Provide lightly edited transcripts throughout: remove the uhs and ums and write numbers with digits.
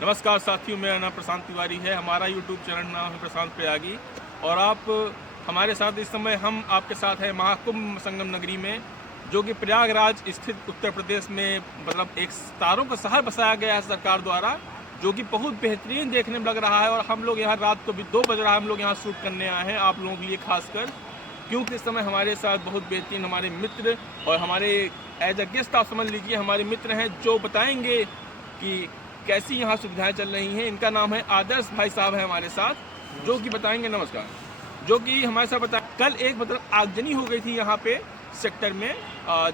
नमस्कार साथियों, मेरा नाम प्रशांत तिवारी है। हमारा यूट्यूब चैनल नाम है प्रशांत प्रयागी और आप हमारे साथ इस समय हम आपके साथ हैं महाकुंभ संगम नगरी में, जो कि प्रयागराज स्थित उत्तर प्रदेश में मतलब एक सितारों का शहर बसाया गया है सरकार द्वारा, जो कि बहुत बेहतरीन देखने में लग रहा है। और हम लोग यहाँ रात को भी 2 बज रहा है, हम लोग यहाँ शूट करने आए हैं आप लोगों के लिए खासकर, क्योंकि इस समय हमारे साथ बहुत बेहतरीन हमारे मित्र और हमारे एज अ गेस्ट आप समझ लीजिए हमारे मित्र हैं, जो बताएंगे कि कैसी यहाँ सुविधाएं चल रही हैं। इनका नाम है आदर्श भाई साहब है हमारे साथ, जो कि बताएंगे। नमस्कार। जो कि हमारे साथ बताया कल एक मतलब आगजनी हो गई थी यहाँ पे सेक्टर में,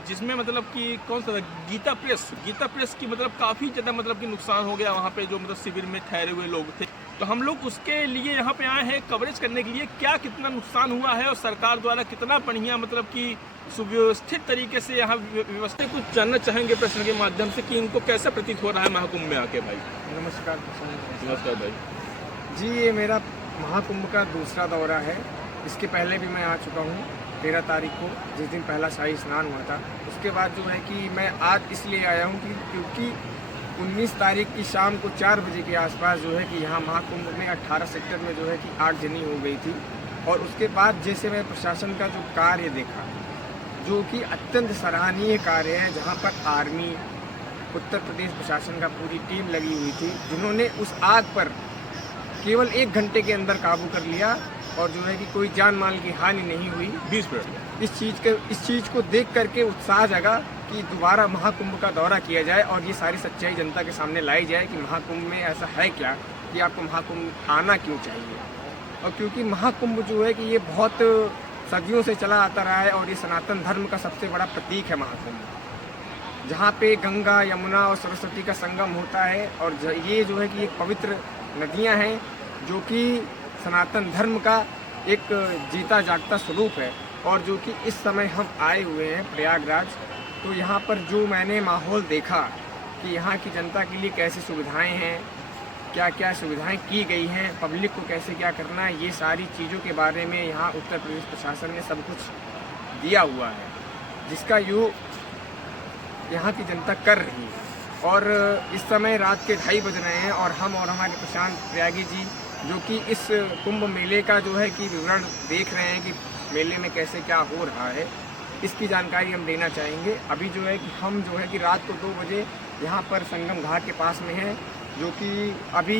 जिसमें मतलब कि कौन सा गीता प्रेस की मतलब काफ़ी ज़्यादा मतलब कि नुकसान हो गया वहाँ पे, जो मतलब शिविर में ठहरे हुए लोग थे। तो हम लोग उसके लिए यहाँ पे आए हैं कवरेज करने के लिए, क्या कितना नुकसान हुआ है और सरकार द्वारा कितना बढ़िया मतलब कि सुव्यवस्थित तरीके से यहाँ व्यवस्था। कुछ जानना चाहेंगे प्रश्न के माध्यम से कि इनको कैसा प्रतीत हो रहा है महाकुंभ में आके। भाई नमस्कार। नमस्कार भाई जी, ये मेरा महाकुंभ का दूसरा दौरा है। इसके पहले भी मैं आ चुका हूँ 13 तारीख को, जिस दिन पहला शाही स्नान हुआ था। उसके बाद जो है कि मैं आज इसलिए आया हूँ क्योंकि 19 तारीख की शाम को 4 बजे के आसपास जो है कि यहाँ महाकुंभ में 18 सेक्टर में जो है कि आगजनी हो गई थी। और उसके बाद जैसे मैं प्रशासन का जो कार्य देखा, जो कि अत्यंत सराहनीय कार्य है, जहाँ पर आर्मी, उत्तर प्रदेश प्रशासन का पूरी टीम लगी हुई थी, जिन्होंने उस आग पर केवल 1 घंटे के अंदर काबू कर लिया और जो है कि कोई जान माल की हानि नहीं हुई। 20 मिनट इस चीज़ को देख करके उत्साह जगा कि दोबारा महाकुंभ का दौरा किया जाए और ये सारी सच्चाई जनता के सामने लाई जाए कि महाकुंभ में ऐसा है क्या, कि आपको महाकुंभ आना क्यों चाहिए। और क्योंकि महाकुंभ जो है कि ये बहुत सदियों से चला आता रहा है और ये सनातन धर्म का सबसे बड़ा प्रतीक है महाकुंभ, जहाँ पे गंगा, यमुना और सरस्वती का संगम होता है। और ये जो है कि एक पवित्र नदियाँ हैं, जो कि सनातन धर्म का एक जीता जागता स्वरूप है। और जो कि इस समय हम आए हुए हैं प्रयागराज, तो यहाँ पर जो मैंने माहौल देखा कि यहाँ की जनता के लिए कैसी सुविधाएं हैं, क्या क्या सुविधाएं की गई हैं, पब्लिक को कैसे क्या करना है, ये सारी चीज़ों के बारे में यहाँ उत्तर प्रदेश प्रशासन ने सब कुछ दिया हुआ है, जिसका यूँ यहाँ की जनता कर रही है। और इस समय रात के 2:30 बज रहे हैं और हम और हमारे प्रशांत प्रयागी जी, जो कि इस कुंभ मेले का जो है कि विवरण देख रहे हैं कि मेले में कैसे क्या हो रहा है, इसकी जानकारी हम देना चाहेंगे। अभी जो है कि हम जो है कि रात को 2 बजे यहाँ पर संगम घाट के पास में है, जो कि अभी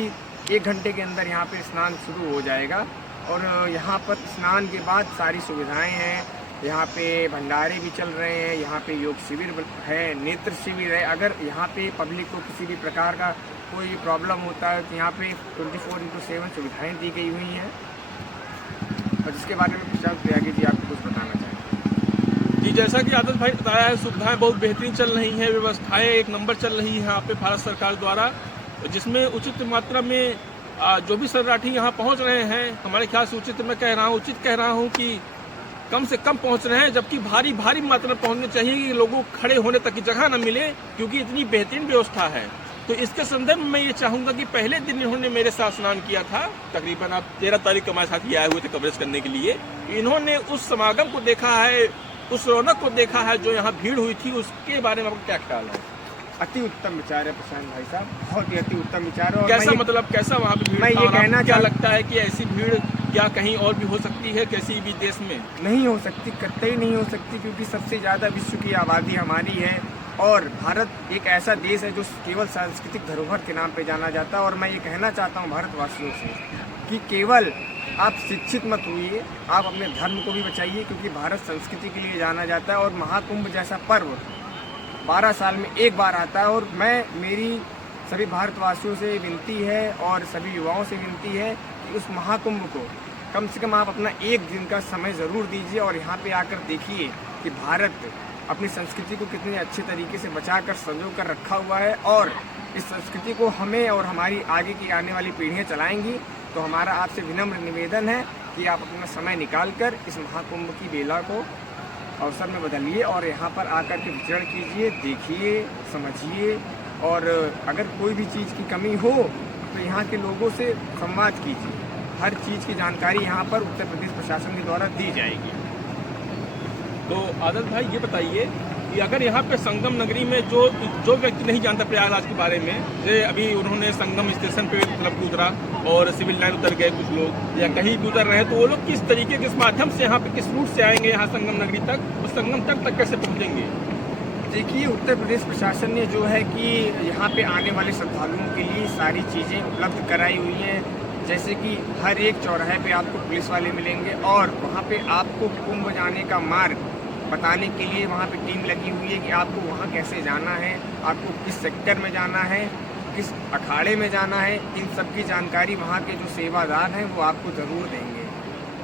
1 घंटे के अंदर यहाँ पे स्नान शुरू हो जाएगा। और यहाँ पर स्नान के बाद सारी सुविधाएं हैं, यहाँ पे भंडारे भी चल रहे हैं, यहाँ पे योग शिविर है, नेत्र शिविर है। अगर यहाँ पे पब्लिक को किसी भी प्रकार का कोई प्रॉब्लम होता है तो यहाँ पे 24/7 सुविधाएं दी गई हुई हैं। और जिसके बारे में प्रशांत प्रयागी जी आपको कुछ बताना चाहेंगे। जी, जैसा कि आदर्श भाई बताया है, सुविधाएं बहुत बेहतरीन चल रही हैं, व्यवस्थाएं एक नंबर चल रही है यहाँ पे भारत सरकार द्वारा, जिसमें उचित मात्रा में जो भी शरणार्थी यहाँ पहुँच रहे हैं, हमारे ख्याल से उचित कह रहा हूँ कि कम से कम पहुँच रहे हैं, जबकि भारी मात्रा में पहुँचनी चाहिए कि लोगों को खड़े होने तक की जगह न मिले, क्योंकि इतनी बेहतरीन व्यवस्था है। तो इसके संदर्भ में मैं ये चाहूँगा कि पहले दिन इन्होंने मेरे साथ स्नान किया था, तकरीबन आप 13 तारीख को हमारे साथ ही आए हुए थे कवरेज करने के लिए। इन्होंने उस समागम को देखा है, उस रौनक को देखा है जो यहाँ भीड़ हुई थी, उसके बारे में आपका क्या ख्याल है? अति उत्तम विचार है प्रशांत भाई साहब, बहुत ही अति उत्तम विचार है। कैसा मतलब कैसा वहाँ पे भीड़ मैं था? ये कहना क्या लगता है कि ऐसी भीड़ क्या कहीं और भी हो सकती है किसी भी देश में? नहीं हो सकती, कतई नहीं हो सकती, क्योंकि सबसे ज़्यादा विश्व की आबादी हमारी है और भारत एक ऐसा देश है जो केवल सांस्कृतिक धरोहर के नाम पे जाना जाता है। और मैं ये कहना चाहता हूँ भारतवासियों से कि केवल आप शिक्षित मत होइए, आप अपने धर्म को भी बचाइए, क्योंकि भारत संस्कृति के लिए जाना जाता है। और महाकुंभ जैसा पर्व 12 साल में एक बार आता है। और मेरी सभी भारतवासियों से विनती है और सभी युवाओं से विनती है कि उस महाकुंभ को कम से कम आप अपना 1 दिन का समय ज़रूर दीजिए और यहाँ पे आकर देखिए कि भारत अपनी संस्कृति को कितने अच्छे तरीके से बचा कर संजो कर रखा हुआ है। और इस संस्कृति को हमें और हमारी आगे की आने वाली पीढ़ियाँ चलाएंगी। तो हमारा आपसे विनम्र निवेदन है कि आप अपना समय निकाल कर इस महाकुंभ की बेला को अवसर में बदलिए और यहाँ पर आकर के विचरण कीजिए, देखिए, समझिए। और अगर कोई भी चीज़ की कमी हो तो यहाँ के लोगों से संवाद कीजिए। हर चीज़ की जानकारी यहाँ पर उत्तर प्रदेश प्रशासन के द्वारा दी जाएगी। तो आदर्श भाई ये बताइए, कि अगर यहाँ पे संगम नगरी में जो व्यक्ति नहीं जानता प्रयागराज के बारे में, जैसे अभी उन्होंने संगम स्टेशन पे मतलब उतरा और सिविल लाइन उतर गए कुछ लोग, या कहीं भी उतर रहे हैं, तो वो लोग किस तरीके किस माध्यम से यहाँ पे किस रूट से आएंगे यहाँ संगम नगरी तक, और संगम तक कैसे पहुँचेंगे? देखिए, उत्तर प्रदेश प्रशासन ने जो है कि यहाँ पे आने वाले श्रद्धालुओं के लिए सारी चीज़ें उपलब्ध कराई हुई हैं। जैसे कि हर एक चौराहे पे आपको पुलिस वाले मिलेंगे और वहाँ पे आपको कुंभ जाने का मार्ग बताने के लिए वहाँ पे टीम लगी हुई है कि आपको वहाँ कैसे जाना है, आपको किस सेक्टर में जाना है, किस अखाड़े में जाना है। इन सब की जानकारी वहाँ के जो सेवादार हैं वो आपको ज़रूर देंगे।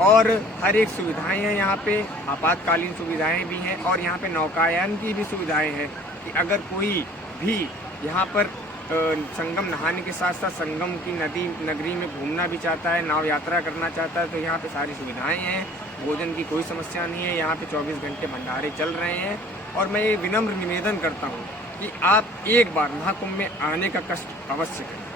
और हर एक सुविधाएं हैं यहाँ पे, आपातकालीन सुविधाएं भी हैं और यहाँ पे नौकायान की भी सुविधाएं हैं कि अगर कोई भी यहाँ पर संगम नहाने के साथ साथ संगम की नगरी में घूमना भी चाहता है, नाव यात्रा करना चाहता है, तो यहाँ पे सारी सुविधाएं हैं। भोजन की कोई समस्या नहीं है, यहाँ पे 24 घंटे भंडारे चल रहे हैं। और मैं ये विनम्र निवेदन करता हूँ कि आप एक बार महाकुंभ में आने का कष्ट अवश्य करें।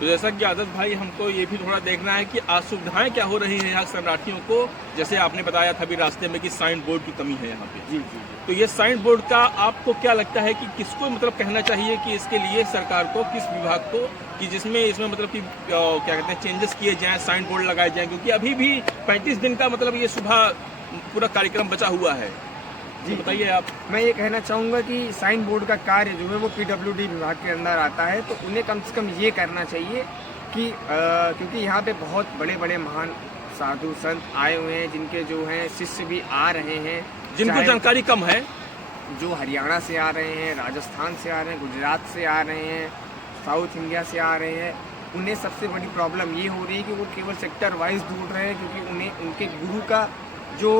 तो जैसा कि आदर्श भाई, हमको ये भी थोड़ा देखना है कि असुविधाएं क्या हो रही हैं यहाँ शरणार्थियों को। जैसे आपने बताया था अभी रास्ते में कि साइन बोर्ड की कमी है यहाँ पे। जी जी। तो ये साइन बोर्ड का आपको क्या लगता है कि किसको मतलब कहना चाहिए कि इसके लिए सरकार को, किस विभाग को, कि जिसमें इसमें मतलब कि क्या कहते हैं चेंजेस किए जाएं, साइन बोर्ड लगाए जाएं, क्योंकि अभी भी 35 दिन का मतलब ये सुबह पूरा कार्यक्रम बचा हुआ है। जी बताइए आप। मैं ये कहना चाहूँगा कि साइन बोर्ड का कार्य जो है वो PWD विभाग के अंदर आता है, तो उन्हें कम से कम ये करना चाहिए कि क्योंकि यहाँ पे बहुत बड़े बड़े महान साधु संत आए हुए हैं, जिनके जो हैं शिष्य भी आ रहे हैं, जिनको जानकारी कम है, जो हरियाणा से आ रहे हैं, राजस्थान से आ रहे हैं, गुजरात से आ रहे हैं, साउथ इंडिया से आ रहे हैं। उन्हें सबसे बड़ी प्रॉब्लम ये हो रही है कि वो केवल सेक्टर वाइज ढूंढ रहे हैं, क्योंकि उन्हें उनके गुरु का जो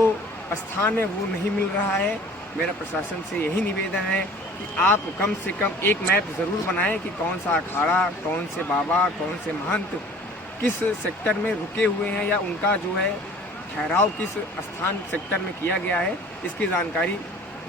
स्थान है वो नहीं मिल रहा है। मेरा प्रशासन से यही निवेदन है कि आप कम से कम एक मैप ज़रूर बनाएं कि कौन सा अखाड़ा, कौन से बाबा, कौन से महंत किस सेक्टर में रुके हुए हैं, या उनका जो है ठहराव किस स्थान सेक्टर में किया गया है। इसकी जानकारी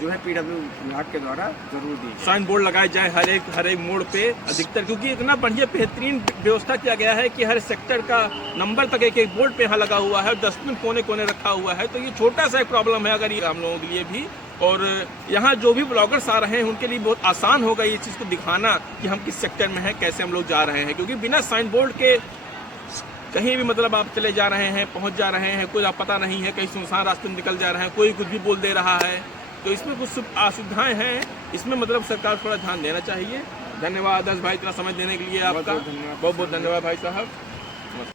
जो है PW विभाग के द्वारा जरूर दी। साइन बोर्ड लगाए जाए हर एक मोड़ पे अधिकतर, क्योंकि इतना बढ़िया बेहतरीन व्यवस्था किया गया है कि हर सेक्टर का नंबर तक एक बोर्ड पे यहाँ लगा हुआ है और डस्टबिन कोने कोने रखा हुआ है। तो ये छोटा सा एक प्रॉब्लम है अगर ये हम लोगों के लिए भी, और यहाँ जो भी ब्लॉगर्स आ रहे हैं उनके लिए बहुत आसान होगा ये चीज़ को दिखाना कि हम किस सेक्टर में हैं, कैसे हम लोग जा रहे हैं। क्योंकि बिना साइन बोर्ड के कहीं भी मतलब आप चले जा रहे हैं, पहुँच जा रहे हैं, कोई आप पता नहीं है, कहीं सुनसान रास्ते में निकल जा रहे हैं, कोई कुछ भी बोल दे रहा है, तो इसमें कुछ असुविधाएं हैं। इसमें मतलब सरकार थोड़ा ध्यान देना चाहिए। धन्यवाद आदर्श भाई, इतना समय देने के लिए आपका बहुत बहुत धन्यवाद भाई साहब।